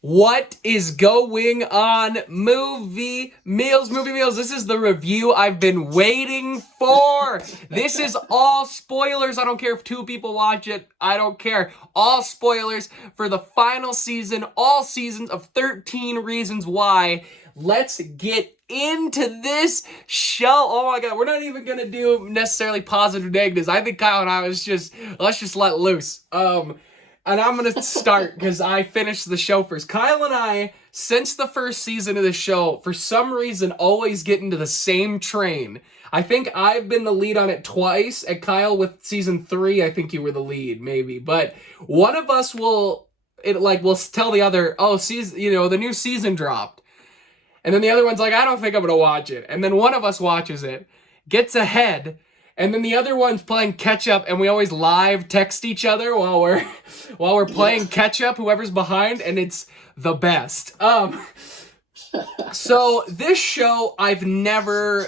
What is going on, movie meals? Movie meals. This is the review I've been waiting for. This is all spoilers. I don't care if two people watch it. I don't care. All spoilers for the final season, all seasons of 13 Reasons Why. Let's get into this show. Oh my god, we're not even gonna do necessarily positive negatives. I think Kyle and I let's just let loose. And I'm going to start because I finished the show first. Kyle and I, since the first season of the show, for some reason, always get into the same train. I think I've been the lead on it twice. And Kyle, with season 3, I think you were the lead, maybe. But one of us will tell the other, oh, the new season dropped. And then the other one's like, I don't think I'm going to watch it. And then one of us watches it, gets ahead, and then the other one's playing catch up, and we always live text each other while we're playing catch up, whoever's behind, and it's the best. So this show I've never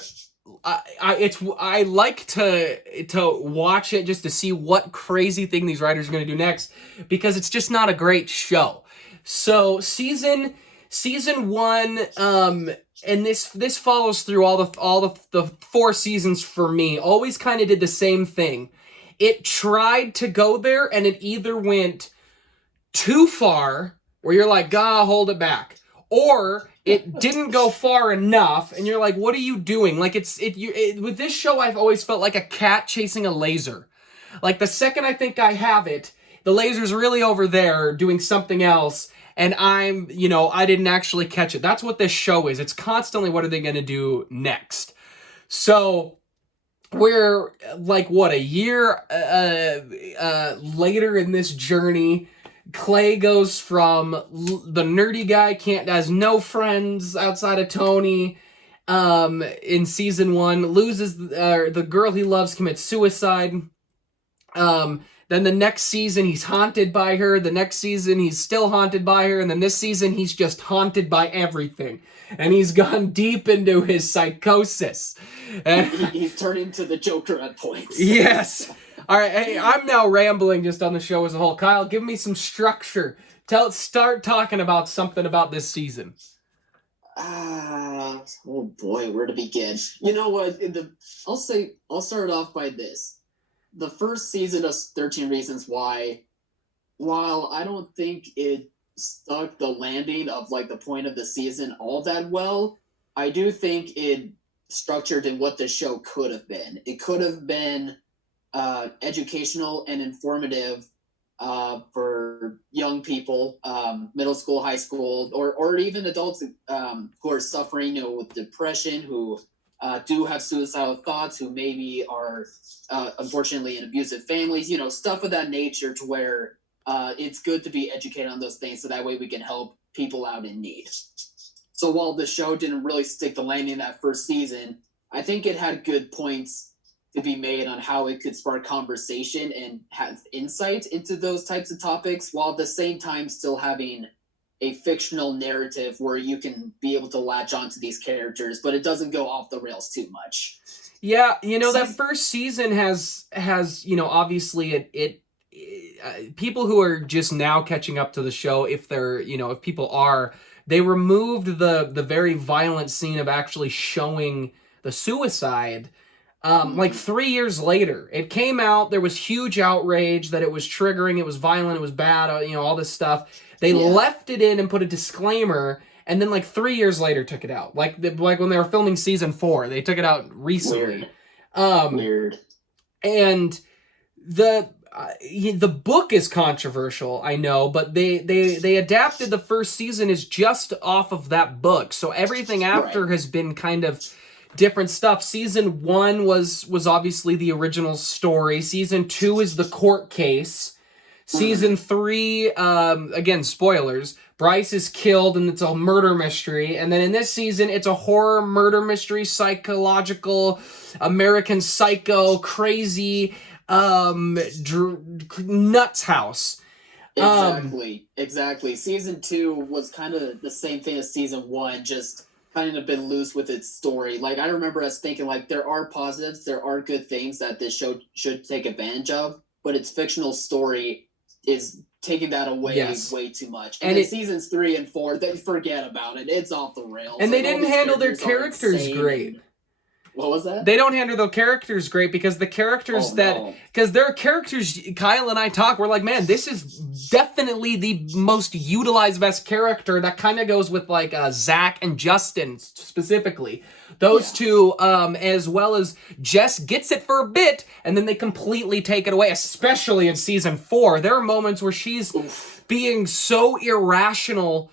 I like to watch it just to see what crazy thing these writers are going to do next, because it's just not a great show. So season 1, and this follows through all the 4 seasons for me. Always kind of did the same thing. It tried to go there, and it either went too far, where you're like, hold it back, or it didn't go far enough, and you're like, what are you doing? Like with this show, I've always felt like a cat chasing a laser. Like the second I think I have it, the laser's really over there doing something else, and I didn't actually catch it. That's what this show is. It's constantly, what are they going to do next? So we're like, what, a year later in this journey. Clay goes from the nerdy guy, has no friends outside of Tony. In season 1, loses the girl he loves, commits suicide. Then the next season, he's haunted by her. The next season, he's still haunted by her. And then this season, he's just haunted by everything. And he's gone deep into his psychosis. And he's turning to the Joker at points. Yes. All right. Hey, I'm now rambling just on the show as a whole. Kyle, give me some structure. Start talking about something about this season. Oh boy, where to begin? You know what? I'll start off by this. The first season of 13 Reasons Why, while I don't think it stuck the landing of like the point of the season all that well, I do think it structured in what the show could have been. It could have been educational and informative for young people, middle school, high school, or even adults who are suffering, with depression, who do have suicidal thoughts, who maybe are unfortunately in abusive families, stuff of that nature, to where it's good to be educated on those things, so that way we can help people out in need. So while the show didn't really stick the landing that first season, I think it had good points to be made on how it could spark conversation and have insight into those types of topics, while at the same time still having a fictional narrative where you can be able to latch onto these characters, but it doesn't go off the rails too much. Yeah, that first season has obviously it people who are just now catching up to the show, if they're, if people are, they removed the very violent scene of actually showing the suicide. Like 3 years later, it came out. There was huge outrage that it was triggering, it was violent, it was bad, all this stuff. They left it in and put a disclaimer, and then like 3 years later took it out. Like when they were filming season 4, they took it out recently. Weird. And the book is controversial, I know, but they adapted the first season is just off of that book, so everything after has been kind of different stuff. Season 1 was obviously the original story. Season 2 is the court case. Season 3, again, spoilers, Bryce is killed and it's a murder mystery. And then in this season, it's a horror murder mystery, psychological, American Psycho, crazy, nuts house. Exactly. Season 2 was kind of the same thing as season 1, just kind of been loose with its story. Like, I remember us thinking, like, there are positives, there are good things that this show should take advantage of, but its fictional story is taking that away Yes. way too much. And And then it- seasons 3 and 4, they forget about it. It's off the rails. And they Like, all didn't these handle their are characters insane great. and- What was that? They don't handle the characters great because the characters because there are characters, Kyle and I talk, we're like, man, this is definitely the most utilized best character. That kind of goes with like Zach and Justin specifically. Those two, as well as Jess gets it for a bit, and then they completely take it away, especially in season 4. There are moments where she's being so irrational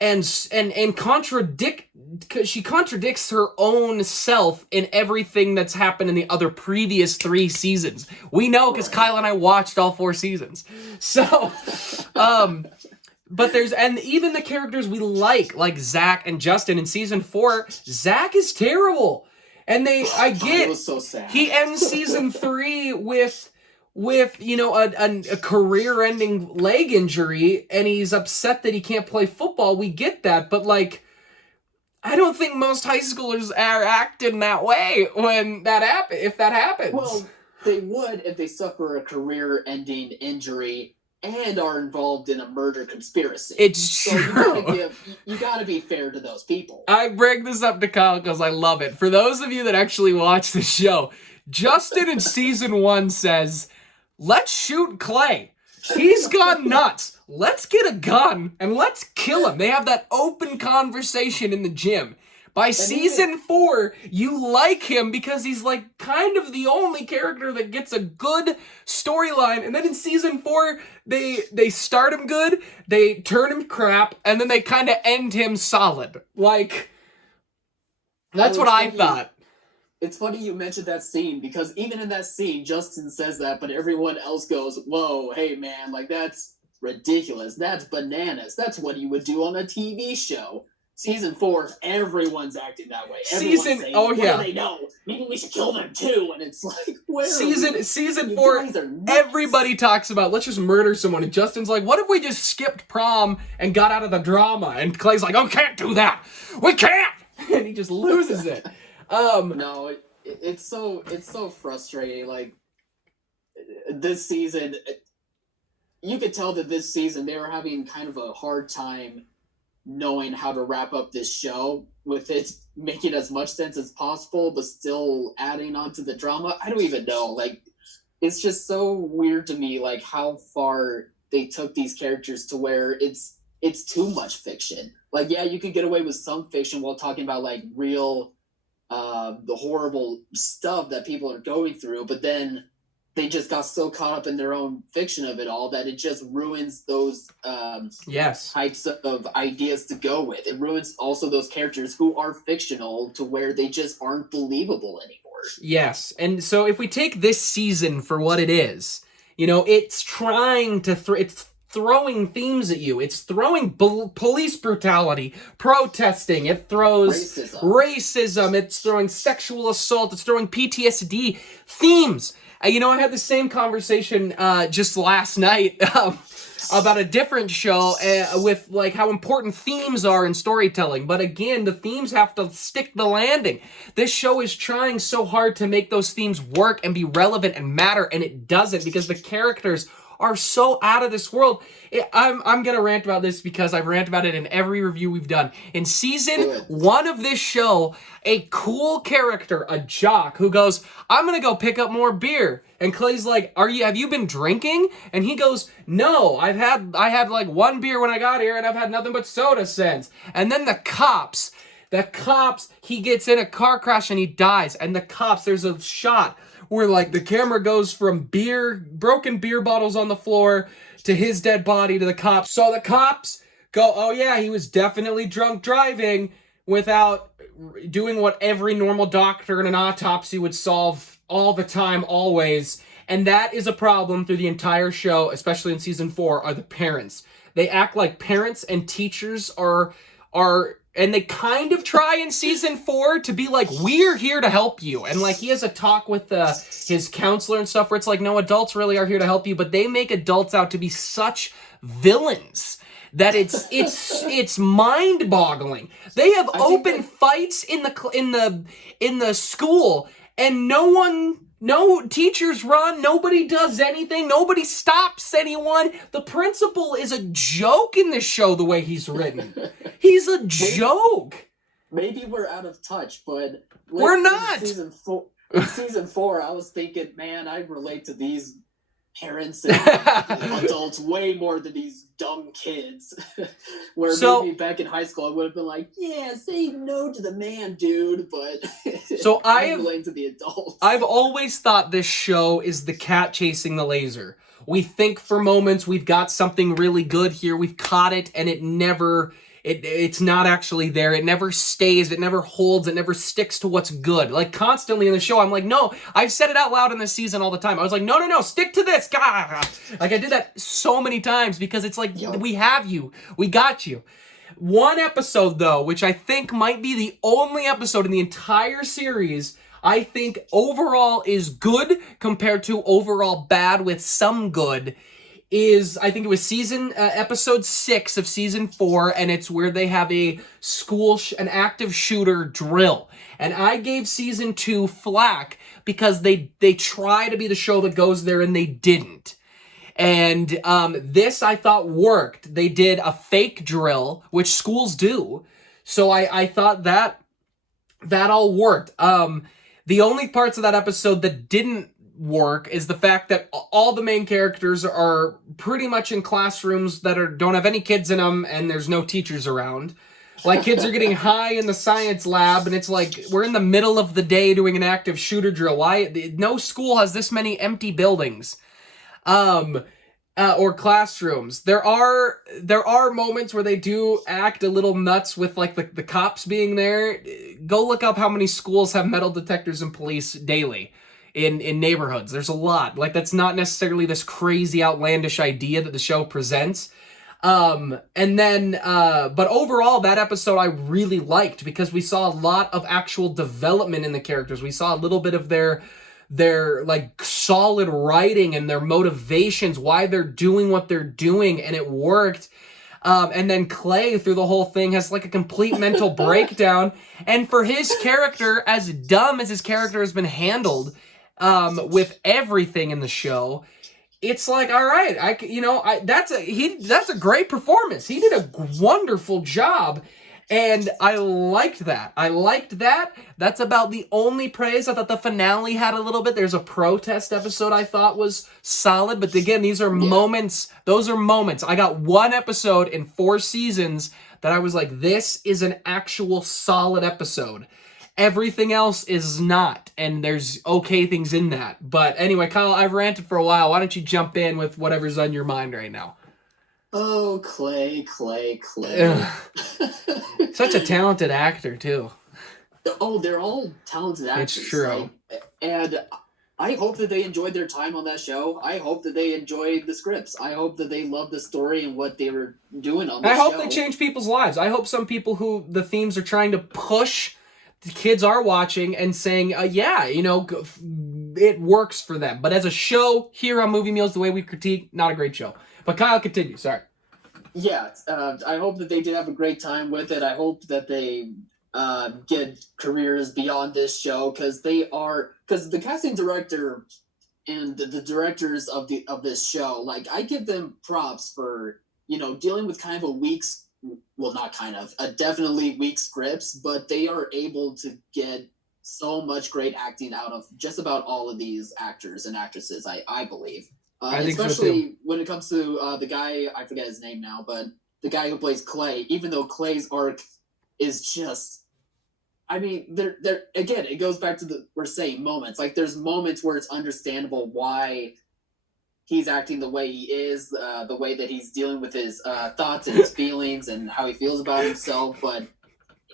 and she contradicts her own self in everything that's happened in the other previous 3 seasons. We know because Kyle and I watched all 4 seasons. So, but and even the characters we like Zach and Justin in season 4, Zach is terrible. And It was so sad. he ends season 3 with a career-ending leg injury, and he's upset that he can't play football. We get that, but like, I don't think most high schoolers are acting that way when if that happens. Well, they would if they suffer a career-ending injury and are involved in a murder conspiracy. It's So true. you gotta be fair to those people. I bring this up to Kyle because I love it. For those of you that actually watch the show, Justin in season 1 says, "Let's shoot Clay. He's gone nuts. Let's get a gun and let's kill him." They have that open conversation in the gym. By season 4, you like him because he's like kind of the only character that gets a good storyline. And then in season 4, they start him good, they turn him crap, and then they kind of end him solid. Like, that's what I thought. It's funny you mentioned that scene because even in that scene, Justin says that, but everyone else goes, "Whoa, hey man, like that's ridiculous. That's bananas. That's what you would do on a TV show." Season 4, everyone's acting that way. Everyone's saying, what do they know? Maybe we should kill them too. And it's like, where season 4, everybody talks about let's just murder someone, and Justin's like, what if we just skipped prom and got out of the drama? And Clay's like, oh, can't do that. We can't. And he just loses it. No, it's so frustrating. Like, this season, you could tell that this season they were having kind of a hard time knowing how to wrap up this show with it making as much sense as possible, but still adding on to the drama. I don't even know. Like, it's just so weird to me, like how far they took these characters to where it's too much fiction. Like, yeah, you could get away with some fiction while talking about like real the horrible stuff that people are going through, but then they just got so caught up in their own fiction of it all that it just ruins those types of ideas to go with. It ruins also those characters who are fictional to where they just aren't believable anymore. Yes, and so if we take this season for what it is, it's trying to it's throwing themes at you. It's throwing police brutality, protesting. It throws racism. It's throwing sexual assault. It's throwing PTSD themes. I had the same conversation just last night about a different show with like how important themes are in storytelling. But again, the themes have to stick the landing. This show is trying so hard to make those themes work and be relevant and matter, and it doesn't because the characters are so out of this world. I'm gonna rant about this because I've ranted about it in every review we've done. In season 1 of this show, a cool character, a jock, who goes, "I'm gonna go pick up more beer." And Clay's like, have you been drinking? And he goes, "No, I had like 1 beer when I got here, and I've had nothing but soda since." And then the cops, he gets in a car crash and he dies. And the cops, there's a shot where like the camera goes from broken beer bottles on the floor to his dead body to the cops. So the cops go, "Oh yeah, he was definitely drunk driving," without doing what every normal doctor in an autopsy would solve all the time, always. And that is a problem through the entire show, especially in season 4, are the parents. They act like parents and teachers are and they kind of try in season 4 to be like, we're here to help you. And like he has a talk with his counselor and stuff where it's like, no, adults really are here to help you, but they make adults out to be such villains that it's mind-boggling. They have open fights in the school, and no one No teachers run. Nobody does anything. Nobody stops anyone. The principal is a joke in this show the way he's written. He's a joke. Maybe we're out of touch, but We're not. Season 4, I was thinking, man, I relate to these parents and adults way more than these dumb kids. Where maybe back in high school I would have been like, yeah, say no to the man, dude, but so I'm relating to the adults. I've always thought this show is the cat chasing the laser. We think for moments we've got something really good here, we've caught it, and it's not actually there. It never stays. It never holds. It never sticks to what's good. Like, constantly in the show, I'm like, no. I've said it out loud in this season all the time. I was like, no, stick to this. Gah! Like, I did that so many times because it's like, we have you. We got you. One episode, though, which I think might be the only episode in the entire series I think overall is good compared to overall bad with some good, is, I think it was episode 6 of season 4, and it's where they have a an active shooter drill. And I gave season 2 flack because they try to be the show that goes there and they didn't. And this I thought worked. They did a fake drill, which schools do. So I thought that all worked. The only parts of that episode that didn't work is the fact that all the main characters are pretty much in classrooms that don't have any kids in them, and there's no teachers around. Like, kids are getting high in the science lab, and it's like we're in the middle of the day doing an active shooter drill. Why? No school has this many empty buildings, or classrooms. There are moments where they do act a little nuts with, like, the cops being there. Go look up how many schools have metal detectors and police daily. In neighborhoods. There's a lot. Like, that's not necessarily this crazy outlandish idea that the show presents. But overall, that episode I really liked because we saw a lot of actual development in the characters. We saw a little bit of their like solid writing and their motivations, why they're doing what they're doing, and it worked. And then Clay, through the whole thing, has like a complete mental breakdown. And for his character, as dumb as his character has been handled, with everything in the show, it's like, all right, that's a great performance. He did a wonderful job, and I liked that. That's about the only praise. I thought the finale had a little bit. There's a protest episode I thought was solid, but again, these are moments. Those are moments. I got one episode in 4 seasons that I was like, this is an actual solid episode. Everything else is not, and there's okay things in that. But anyway, Kyle, I've ranted for a while. Why don't you jump in with whatever's on your mind right now? Oh, Clay. Such a talented actor, too. Oh, they're all talented actors. It's true. And I hope that they enjoyed their time on that show. I hope that they enjoyed the scripts. I hope that they loved the story and what they were doing on the show. I hope they change people's lives. I hope some people who the themes are trying to push, the kids are watching and saying, it works for them. But as a show, here on Movie Meals, the way we critique, not a great show. But Kyle, continue. Sorry. Yeah, I hope that they did have a great time with it. I hope that they get careers beyond this show, because the casting director and the directors of this show, like, I give them props for, dealing with kind of definitely weak scripts, but they are able to get so much great acting out of just about all of these actors and actresses, I believe. I think especially so too. When it comes to the guy, I forget his name now, but the guy who plays Clay, even though Clay's arc is just, I mean, there again, it goes back to we're saying moments. Like, there's moments where it's understandable why he's acting the way he is, the way that he's dealing with his thoughts and his feelings and how he feels about himself. But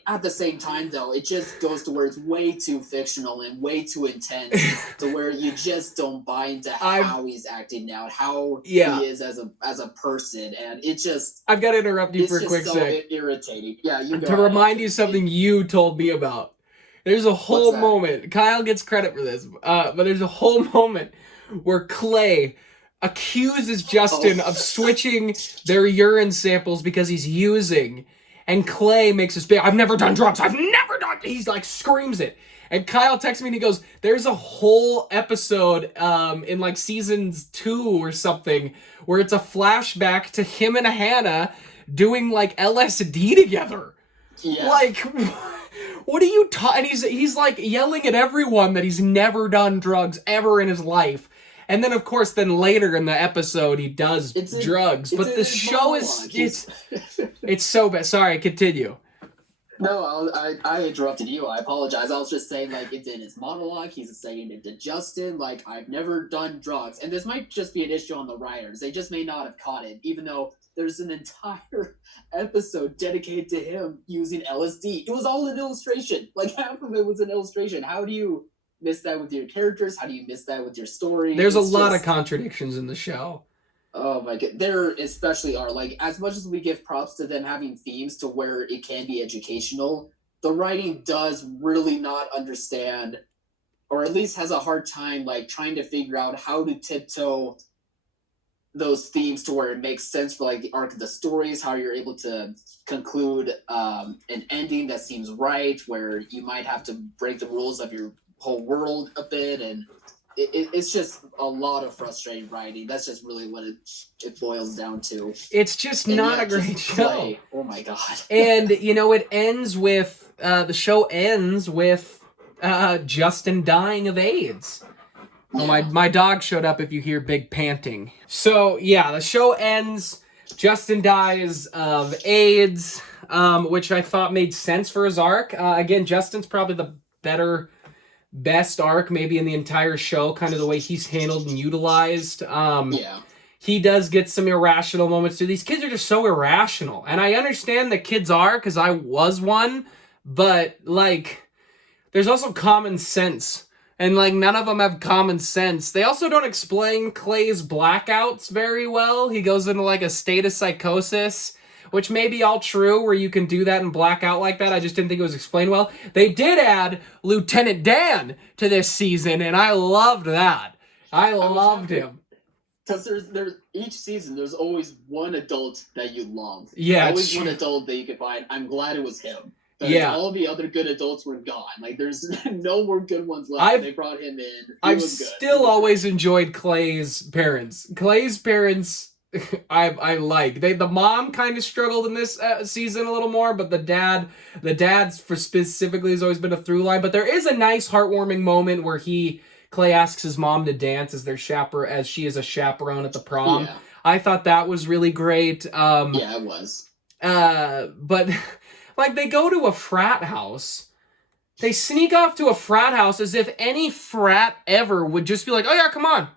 at the same time, though, it just goes to where it's way too fictional and way too intense to where you just don't buy into how he's acting now, how he is as a person, and it just. I've got to interrupt you for a quick sec. It's so irritating. Yeah, you go. To remind you something you told me about. There's a whole moment. Kyle gets credit for this, but there's a whole moment where Clay accuses Justin of switching their urine samples because he's using. And Clay makes this big, I've never done drugs. He's like, screams it. And Kyle texts me and he goes, there's a whole episode in like seasons 2 or something where it's a flashback to him and Hannah doing like LSD together. Yeah. Like, what are you talking? And he's like yelling at everyone that he's never done drugs ever in his life. And then, of course, later in the episode, he does drugs. But the show it's so bad. Sorry, continue. No, I interrupted you. I apologize. I was just saying, like, it's in his monologue. He's saying it to Justin, like, I've never done drugs. And this might just be an issue on the writers. They just may not have caught it, even though there's an entire episode dedicated to him using LSD. It was all an illustration. Like, half of it was an illustration. How do you miss that with your characters? How do you miss that with your story? There's a lot of contradictions in the show. Oh my god, there especially are, like, as much as we give props to them having themes to where it can be educational, the writing does really not understand, or at least has a hard time, like, trying to figure out how to tiptoe those themes to where it makes sense for, like, the arc of the stories, how you're able to conclude an ending that seems right, where you might have to break the rules of your whole world a bit, and it's just a lot of frustrating writing. That's just really what it boils down to. It's just not a great show. Oh my god. And, it ends with, the show ends with Justin dying of AIDS. Oh, my dog showed up if you hear big panting. So, yeah, the show ends. Justin dies of AIDS, which I thought made sense for his arc. Again, Justin's probably the best arc maybe in the entire show, kind of the way he's handled and utilized. He does get some irrational moments too. These kids are just so irrational. And I understand that kids are, because I was one, but, like, there's also common sense. And, like, none of them have common sense. They also don't explain Clay's blackouts very well. He goes into, like, a state of psychosis, which may be all true, where you can do that and black out like that. I just didn't think it was explained well. They did add Lieutenant Dan to this season, and I loved that. I loved him. Because there's each season, there's always one adult that you love. Yeah, always one adult that you can find. I'm glad it was him. Yeah. All the other good adults were gone. Like, there's no more good ones left. They brought him in. I've still always enjoyed Clay's parents. Clay's parents, I like. The mom kind of struggled in this season a little more, but the dad's for specifically has always been a through line. But there is a nice heartwarming moment where Clay asks his mom to dance as she is a chaperone at the prom. Yeah. I thought that was really great. Yeah, it was. But like, they go to a frat house. They sneak off to a frat house as if any frat ever would just be like, oh yeah, come on.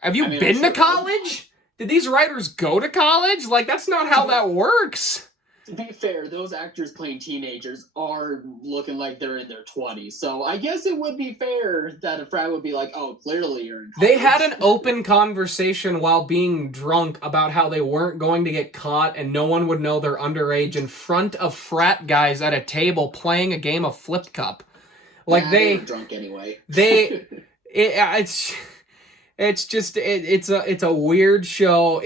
Have you been to college? Did these writers go to college? Like, that's not how that works. To be fair, those actors playing teenagers are looking like they're in their 20s. So I guess it would be fair that a frat would be like, oh, clearly you're in college. They had an open conversation while being drunk about how they weren't going to get caught and no one would know they're underage in front of frat guys at a table playing a game of Flip Cup. Like, they were drunk anyway. It's a weird show.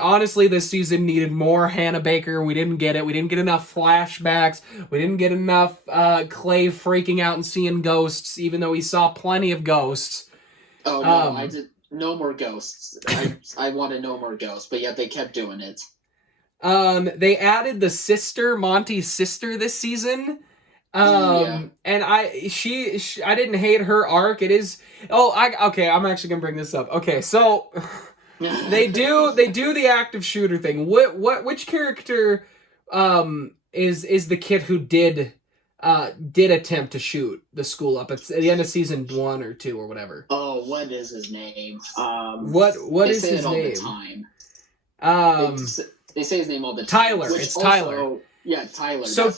Honestly, this season needed more Hannah Baker. We didn't get it. We didn't get enough flashbacks. We didn't get enough Clay freaking out and seeing ghosts, even though he saw plenty of ghosts. Oh no, I did no more ghosts. I wanted no more ghosts, but yet they kept doing it. They added the sister, Monty's sister, this season. And I didn't hate her arc. It is. I'm actually gonna bring this up. Okay, so they do the active shooter thing. Which character is the kid who did attempt to shoot the school up at the end of season 1 or 2 or whatever? Oh, what is his name? What is his name? All the time. They say his name all the time. Tyler. It's Tyler. Yeah, Tyler. So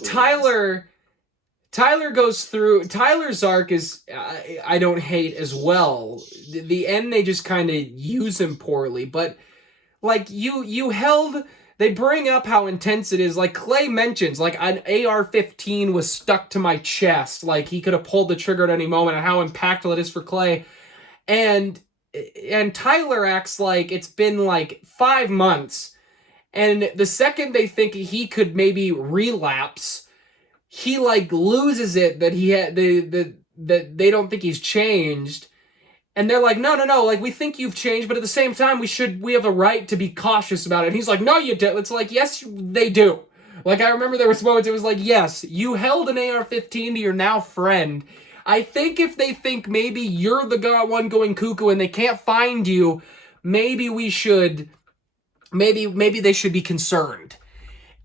Tyler goes through. Tyler's arc is I don't hate as well. The end, they just kind of use him poorly. But like they bring up how intense it is. Like Clay mentions, like an AR-15 was stuck to my chest. Like he could have pulled the trigger at any moment, and how impactful it is for Clay. And Tyler acts like it's been like 5 months, and the second they think he could maybe relapse, he like loses it that he had that they don't think he's changed. And they're like, no, like, we think you've changed, but at the same time, we have a right to be cautious about it. And he's like, no, you don't. It's like, yes, they do. Like, I remember there was moments, it was like, yes, you held an AR-15 to your now friend. I think if they think maybe you're the one going cuckoo and they can't find you, maybe we should, maybe they should be concerned.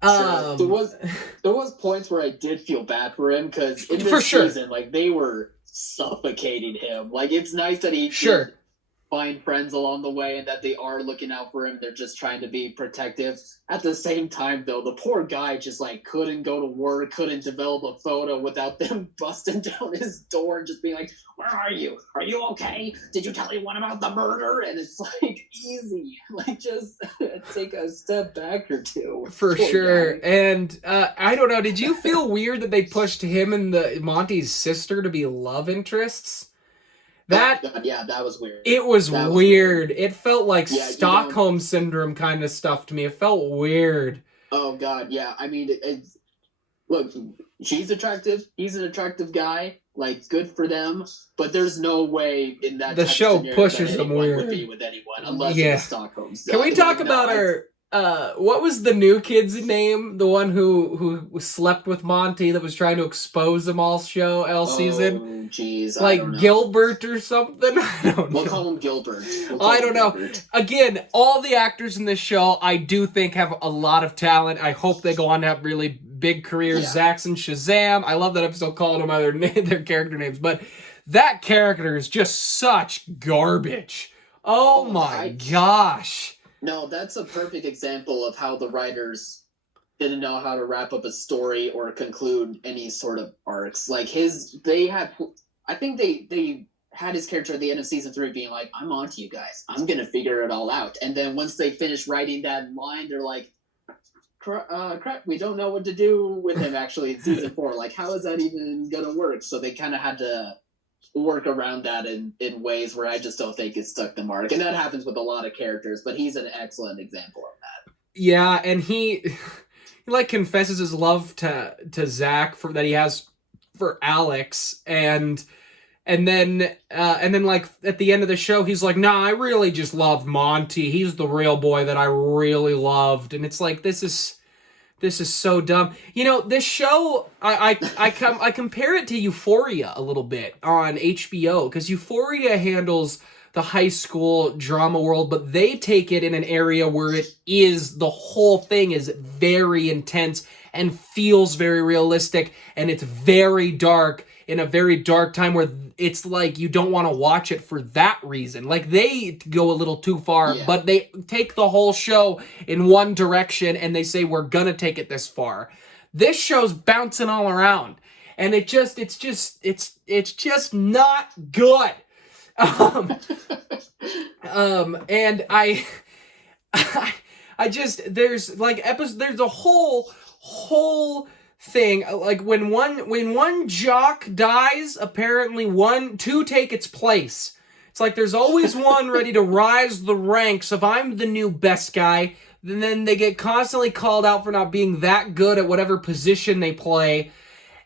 Sure. There was points where I did feel bad for him, because in this For sure. season, like, they were suffocating him. Like, it's nice that he Sure. did find friends along the way and that they are looking out for him. They're just trying to be protective. At the same time, though, the poor guy just like couldn't go to work, couldn't develop a photo without them busting down his door and just being like, "Where are you? Are you okay? Did you tell anyone about the murder?" And it's like, easy, like, just take a step back or two. For Poor sure. guy. And I don't know, did you feel weird that they pushed him and Monty's sister to be love interests? That Oh, God, yeah, that was weird. It was That was weird. It felt like Yeah, you Stockholm Syndrome kind of stuff to me. It felt weird. Oh God, yeah. I mean, look, she's attractive. He's an attractive guy. Like, good for them. But there's no way in that The type of show scenario pushes that them anyone weird. would be with anyone unless Yeah. it's Stockholm. Can we talk Like, about what was the new kid's name? The one who slept with Monty that was trying to expose them all season? Oh, jeez. I Like don't know. Gilbert or something? I don't know. We'll call him Gilbert. I don't know. Again, all the actors in this show, I do think have a lot of talent. I hope they go on to have really big careers. Yeah. Zax and Shazam. I love that I'm still calling them by their character names, but that character is just such garbage. Oh my gosh. No, that's a perfect example of how the writers didn't know how to wrap up a story or conclude any sort of arcs. Like I think they had his character at the end of season 3 being like, "I'm on to you guys. I'm gonna figure it all out." And then once they finish writing that line, they're like, "Crap, we don't know what to do with him." Actually, in season 4, like, how is that even gonna work? So they kind of had to work around that in ways where I just don't think it stuck the mark. And that happens with a lot of characters, but he's an excellent example of that. Yeah, and he like confesses his love to Zach that he has for Alex, and then like at the end of the show he's like, "Nah, I really just loved Monty. He's the real boy that I really loved." And it's like, this is so dumb. You know, this show, I compare it to Euphoria a little bit on HBO, because Euphoria handles the high school drama world, but they take it in an area where the whole thing is very intense and feels very realistic, and it's very dark, in a very dark time where it's like you don't want to watch it for that reason. Like, they go a little too far, Yeah. but they take the whole show in one direction and they say, we're gonna take it this far. This show's bouncing all around, and it's just not good. And I just, there's like there's a whole thing, like when one jock dies, apparently two take its place. It's like there's always one ready to rise the ranks of, I'm the new best guy, and then they get constantly called out for not being that good at whatever position they play.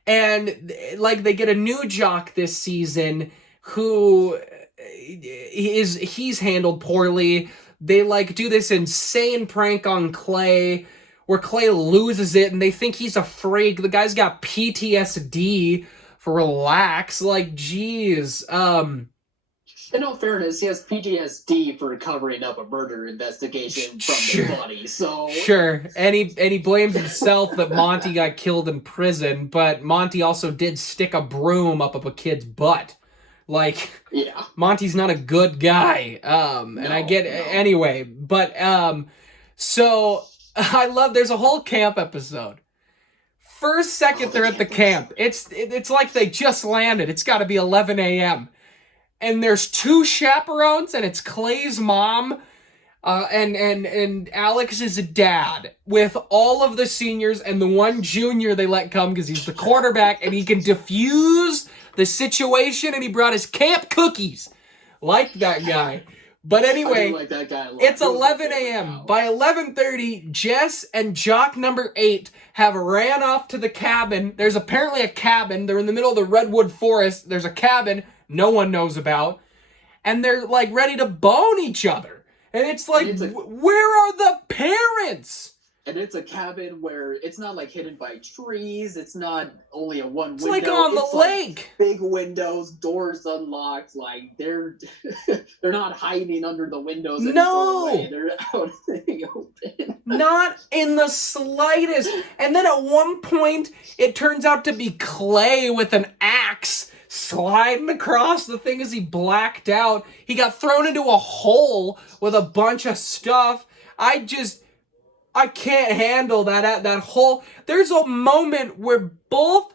And like they get a new jock this season who he's handled poorly. They like do this insane prank on Clay where Clay loses it and they think he's a freak. The guy's got PTSD. For relax. Like, geez. In all fairness, he has PTSD for covering up a murder investigation from the body. So sure, and he blames himself that Monty got killed in prison, but Monty also did stick a broom up a kid's butt. Like, yeah, Monty's not a good guy. And I get anyway, but so I love. There's a whole camp episode. First second they're at the camp, it's like they just landed. It's got to be 11 a.m. And there's two chaperones, and it's Clay's mom, and Alex's dad, with all of the seniors and the one junior they let come because he's the quarterback and he can diffuse the situation, and he brought his camp cookies. Like that guy. But I anyway, do like that guy a lot. it's He was my 11 favorite a.m. now. By 11:30, Jess and Jock number 8 have ran off to the cabin. There's apparently a cabin. They're in the middle of the redwood forest. There's a cabin no one knows about. And they're like ready to bone each other. And it's like, where are the parents? And it's a cabin where it's not like hidden by trees. It's not only a one It's window. like on the It's lake. Like big windows, doors unlocked. Like they're not hiding under the windows. And No. They're out in the open. Not in the slightest. And then at one point, it turns out to be Clay with an axe sliding across the thing as he blacked out. He got thrown into a hole with a bunch of stuff. I can't handle that whole... There's a moment where both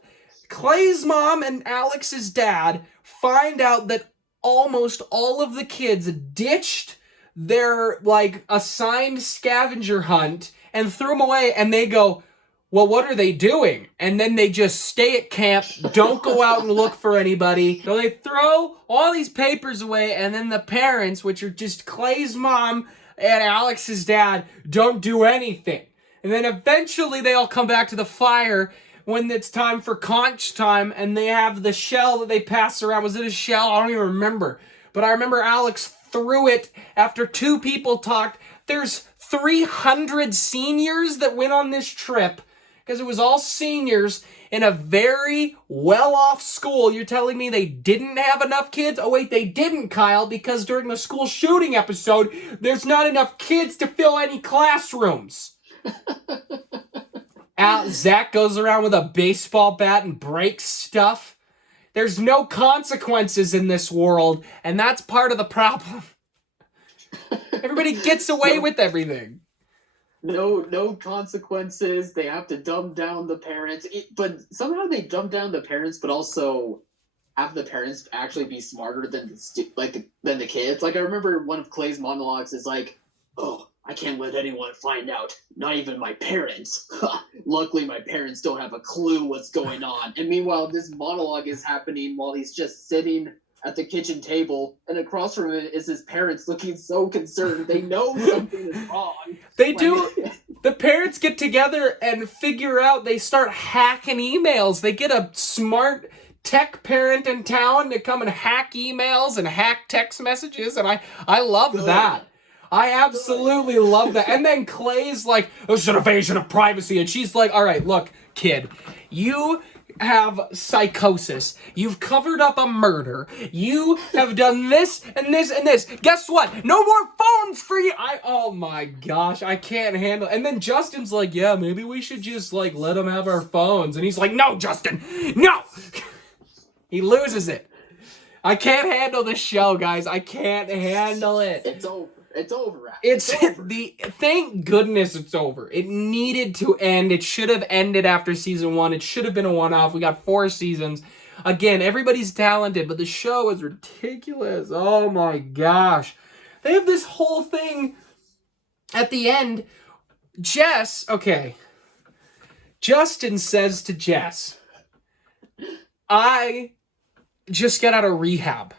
Clay's mom and Alex's dad find out that almost all of the kids ditched their, like, assigned scavenger hunt and threw them away, and they go, well, what are they doing? And then they just stay at camp, don't go out and look for anybody. So they throw all these papers away, and then the parents, which are just Clay's mom and Alex's dad, don't do anything. And then eventually they all come back to the fire when it's time for conch time, and they have the shell that they pass around. Was it a shell? I don't even remember. But I remember Alex threw it after 2 people talked. There's 300 seniors that went on this trip, because it was all seniors in a very well-off school. You're telling me they didn't have enough kids? Oh, wait, they didn't, Kyle, because during the school shooting episode, there's not enough kids to fill any classrooms. Zach goes around with a baseball bat and breaks stuff. There's no consequences in this world, and that's part of the problem. Everybody gets away with everything. No consequences. They have to dumb down the parents. But somehow they dumb down the parents, but also have the parents actually be smarter than the kids. Like, I remember one of Clay's monologues is like, oh, I can't let anyone find out. Not even my parents. Luckily, my parents don't have a clue what's going on. And meanwhile, this monologue is happening while he's just sitting at the kitchen table, and across from him is his parents looking so concerned. They know something is wrong. They do. The parents get together and figure out, they start hacking emails. They get a smart tech parent in town to come and hack emails and hack text messages, and I love that. I absolutely love that. And then Clay's like, this is an invasion of privacy. And she's like, all right, look, kid, you have psychosis. You've covered up a murder. You have done this and this and this. Guess what? No more phones for you. Oh my gosh, I can't handle. And then Justin's like, yeah, maybe we should just like let them have our phones. And he's like, no, Justin, no. He loses it. I can't handle this show, guys. I can't handle it. It's over. It's over. It's over. Thank goodness it's over. It needed to end. It should have ended after season 1. It should have been a one-off. We got 4 seasons. Again, everybody's talented, but the show is ridiculous. Oh my gosh. They have this whole thing at the end. Justin says to Jess, I just got out of rehab.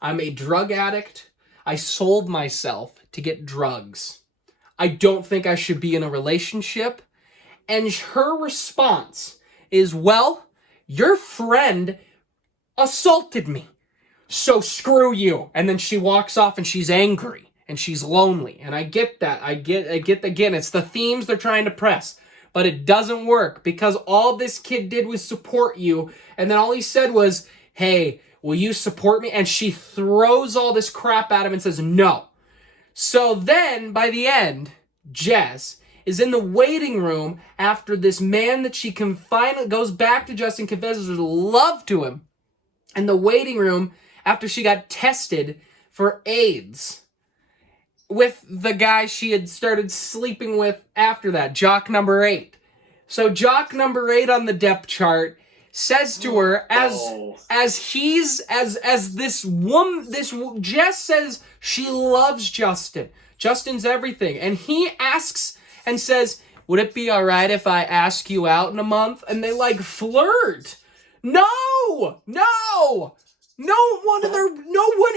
I'm a drug addict. I sold myself to get drugs. I don't think I should be in a relationship. And her response is, well, your friend assaulted me, so screw you. And then she walks off and she's angry and she's lonely. And I get that. I get again, it's the themes they're trying to press. But it doesn't work because all this kid did was support you. And then all he said was, hey, will you support me? And she throws all this crap at him and says, no. So then, by the end, Jess is in the waiting room after this man that she can finally goes back to Justin, confesses her love to him. In the waiting room after she got tested for AIDS with the guy she had started sleeping with after that, Jock number 8. So Jock number 8 on the depth chart says to her, Jess says she loves Justin. Justin's everything. And he asks and says, would it be all right if I ask you out in a month? And they like flirt. No! No one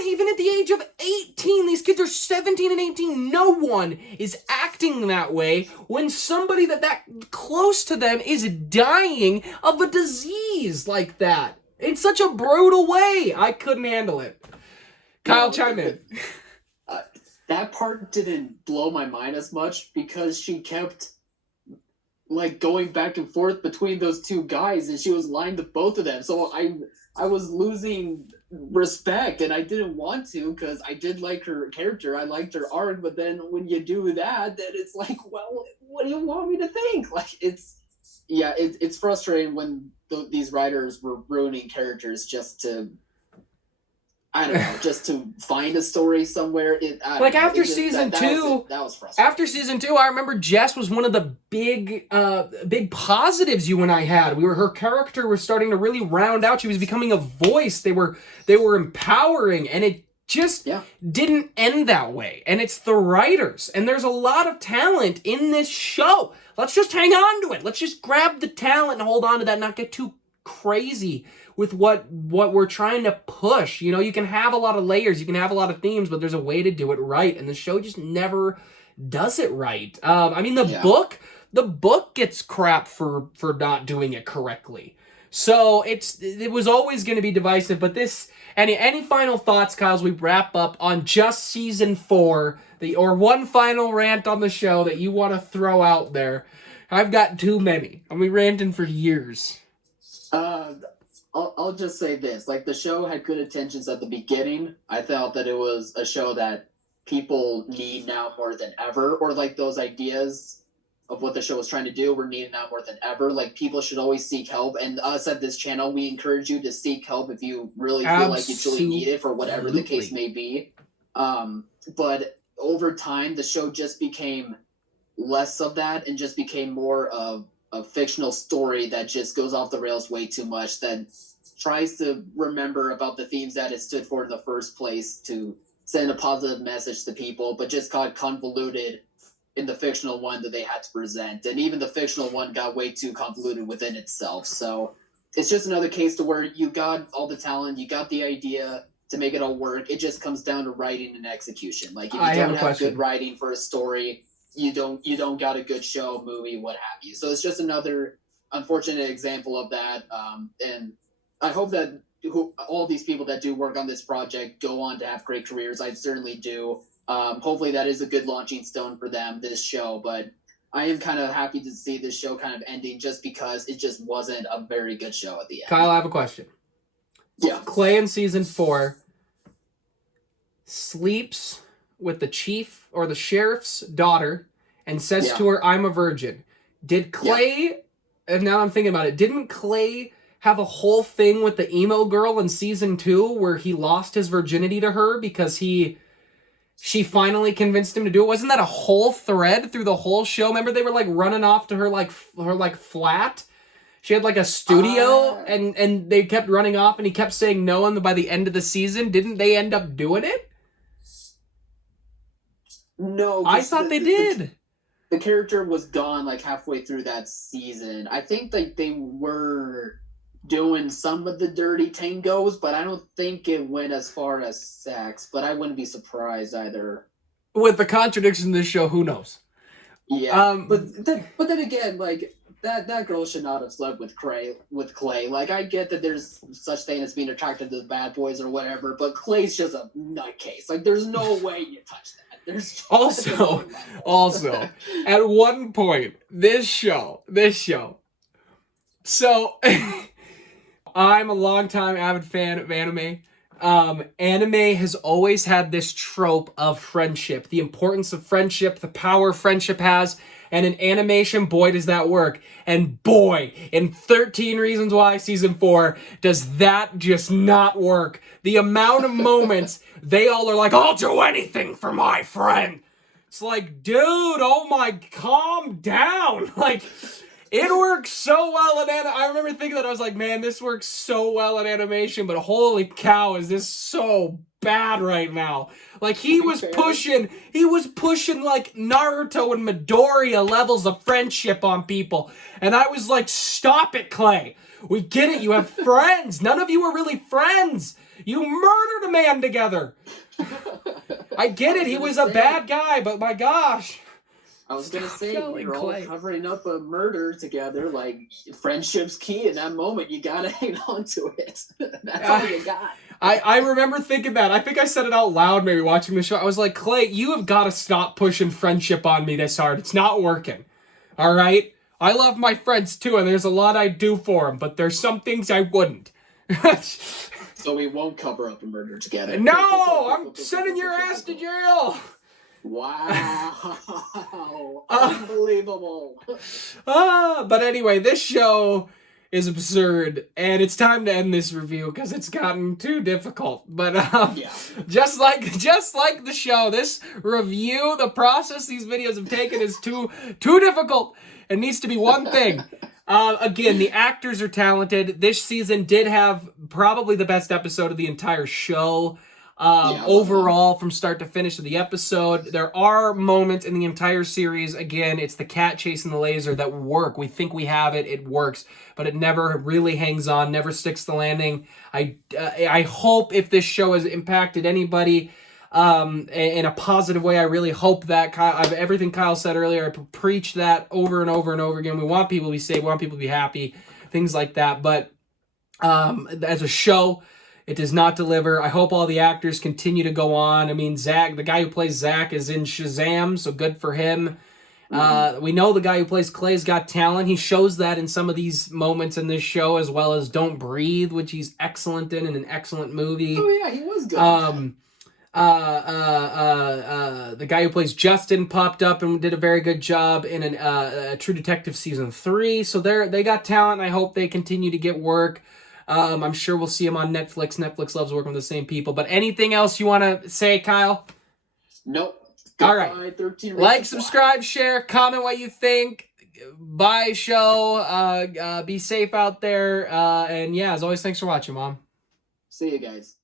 even at the age of 18, these kids are 17 and 18, no one is acting that way when somebody that close to them is dying of a disease like that. In such a brutal way. I couldn't handle it. Kyle, chime in. That part didn't blow my mind as much because she kept like going back and forth between those two guys, and she was lying to both of them. So I was losing respect, and I didn't want to because I did like her character. I liked her arc, but then when you do that, then it's like, well, what do you want me to think? Like it's frustrating when these writers were ruining characters just to. I don't know, just to find a story somewhere. After season two, that was frustrating. After season 2, I remember Jess was one of the big positives you and I had. Her character was starting to really round out. She was becoming a voice. They were empowering, and it just didn't end that way. And it's the writers, and there's a lot of talent in this show. Let's just hang on to it. Let's just grab the talent and hold on to that, and not get too crazy with what we're trying to push. You know, you can have a lot of layers, you can have a lot of themes, but there's a way to do it right, and the show just never does it right. The book gets crap for not doing it correctly. So it was always going to be divisive, but this any final thoughts, Kyle, as we wrap up on just season 4, or one final rant on the show that you want to throw out there? I've got too many. I'll be ranting for years. I'll just say this. Like, the show had good intentions at the beginning. I felt that it was a show that people need now more than ever, or like those ideas of what the show was trying to do were needed now more than ever. Like, people should always seek help. And us at this channel, we encourage you to seek help if you really feel like you truly need it, for whatever the case may be. But over time, the show just became less of that and just became more of a fictional story that just goes off the rails way too much, that tries to remember about the themes that it stood for in the first place to send a positive message to people, but just got convoluted in the fictional one that they had to present. And even the fictional one got way too convoluted within itself. So it's just another case to where you got all the talent, you got the idea to make it all work. It just comes down to writing and execution. Like, if you don't have good writing for a story, you don't got a good show, movie, what have you. So it's just another unfortunate example of that. And I hope that all these people that do work on this project go on to have great careers. I certainly do. Hopefully that is a good launching stone for them, this show. But I am kind of happy to see this show kind of ending, just because it just wasn't a very good show at the end. Kyle, I have a question. Yeah. Clay in season 4 sleeps with the chief or the sheriff's daughter and says to her, "I'm a virgin." Did Clay, and now I'm thinking about it, didn't Clay have a whole thing with the emo girl in season 2 where he lost his virginity to her because she finally convinced him to do it? Wasn't that a whole thread through the whole show? Remember, they were like running off to her flat? She had like a studio, and they kept running off, and he kept saying no, and by the end of the season, didn't they end up doing it? No, I thought they did. The character was gone like halfway through that season. I think like they were doing some of the dirty tangos, but I don't think it went as far as sex. But I wouldn't be surprised either. With the contradiction in this show, who knows? Yeah, but then again, like that girl should not have slept with Clay. Like, I get that there's such thing as being attracted to the bad boys or whatever, but Clay's just a nutcase. Like, there's no way you touch that. There's also, at one point, this show. So, I'm a longtime avid fan of anime. Anime has always had this trope of friendship, the importance of friendship, the power friendship has, and in animation, boy, does that work. And boy, in 13 Reasons Why Season 4, does that just not work. The amount of moments they all are like, "I'll do anything for my friend." It's like, dude, oh my, calm down. Like, it works so well in I remember thinking that, I was like, man, this works so well in animation, but holy cow, is this so bad right now. Like, he was pushing like Naruto and Midoriya levels of friendship on people. And I was like, stop it, Clay. We get it, you have friends. None of you are really friends. You murdered a man together. I get it. He was a bad guy, but my gosh. I was gonna say, Yelling, you're all Clay. covering up a murder together. Like, friendship's key in that moment. You gotta hang on to it. That's all you got. I remember thinking that. I think I said it out loud maybe watching the show. I was like, Clay, you have got to stop pushing friendship on me this hard. It's not working. All right? I love my friends too, and there's a lot I do for them, but there's some things I wouldn't. So we won't cover up a murder together. No! I'm sending your ass to jail! Wow. Unbelievable. But anyway, this show is absurd, and it's time to end this review because it's gotten too difficult. But Yeah. just like the show, this review, the process these videos have taken is too difficult. It needs to be one thing. Again, the actors are talented. This season did have probably the best episode of the entire show. Overall, from start to finish of the episode, there are moments in the entire series. Again, it's the cat chasing the laser that work. We think we have it. It works, but it never really hangs on, never sticks the landing. I hope if this show has impacted anybody in a positive way, I really hope that everything Kyle said earlier, I preach that over and over and over again. We want people to be safe. We want people to be happy, things like that. But as a show, it does not deliver. I hope all the actors continue to go on. I mean, Zach, the guy who plays Zach, is in Shazam, so good for him. We know the guy who plays Clay's got talent. He shows that in some of these moments in this show, as well as Don't Breathe, which he's excellent in an excellent movie. Oh yeah, he was good. The guy who plays Justin popped up and did a very good job in a True Detective season 3. So they got talent, and I hope they continue to get work. I'm sure we'll see him on Netflix. Netflix loves working with the same people. But anything else you want to say, Kyle? Nope. All right. 13 Like, subscribe, share, comment what you think. Bye, show. Be safe out there. And yeah, as always, thanks for watching, Mom. See you guys.